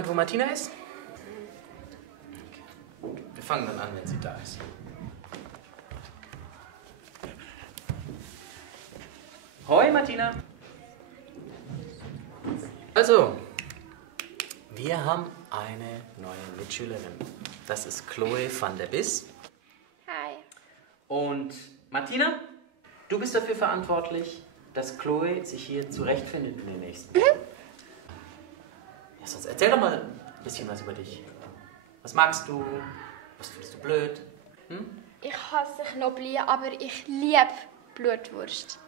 jemand, wo Martina ist? Okay. Wir fangen dann an, wenn sie da ist. Hoi, Martina. Also, wir haben eine neue Mitschülerin. Das ist Chloe van der Biss. Hi. Und Martina, du bist dafür verantwortlich, dass Chloe sich hier zurechtfindet in den nächsten Wochen. Ja, sonst erzähl doch mal ein bisschen was über dich. Was magst du? Was findest du blöd? Hm? Ich hasse Knoblauch, aber ich liebe Blutwurst.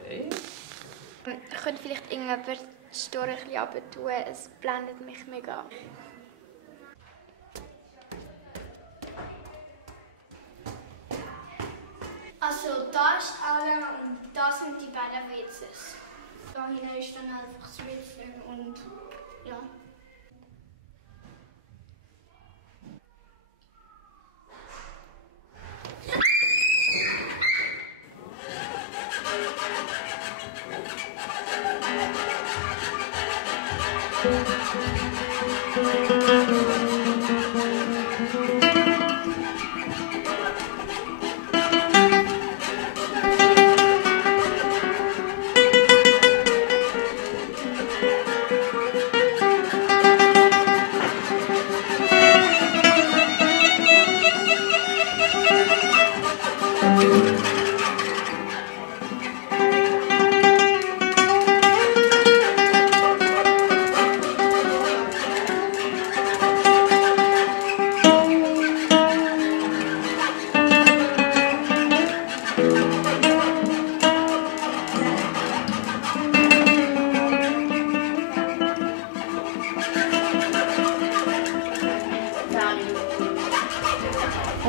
Okay. Ich könnte vielleicht irgendjemand die Story ein bisschen runter tun. Es blendet mich mega. Also da ist alle und da sind die beiden WCs. Da hinten ist dann einfach das WC und ja.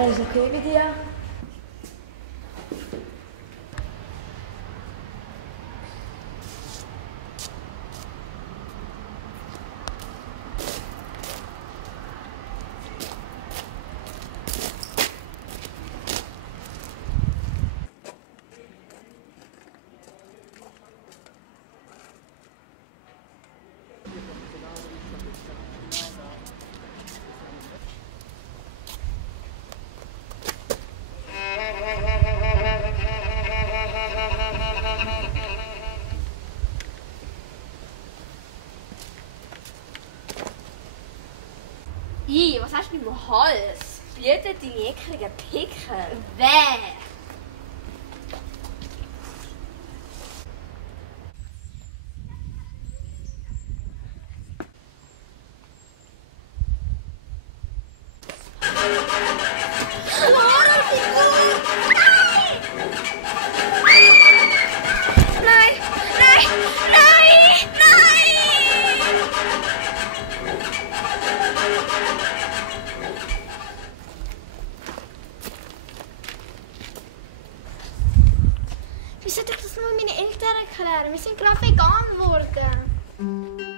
Alles okay bei dir? Was hast du im Hals? Blüten deine ekligen Pickel. Wer? Wie soll ich das nur meinen Eltern erklären? Wir sind gerade vegan geworden.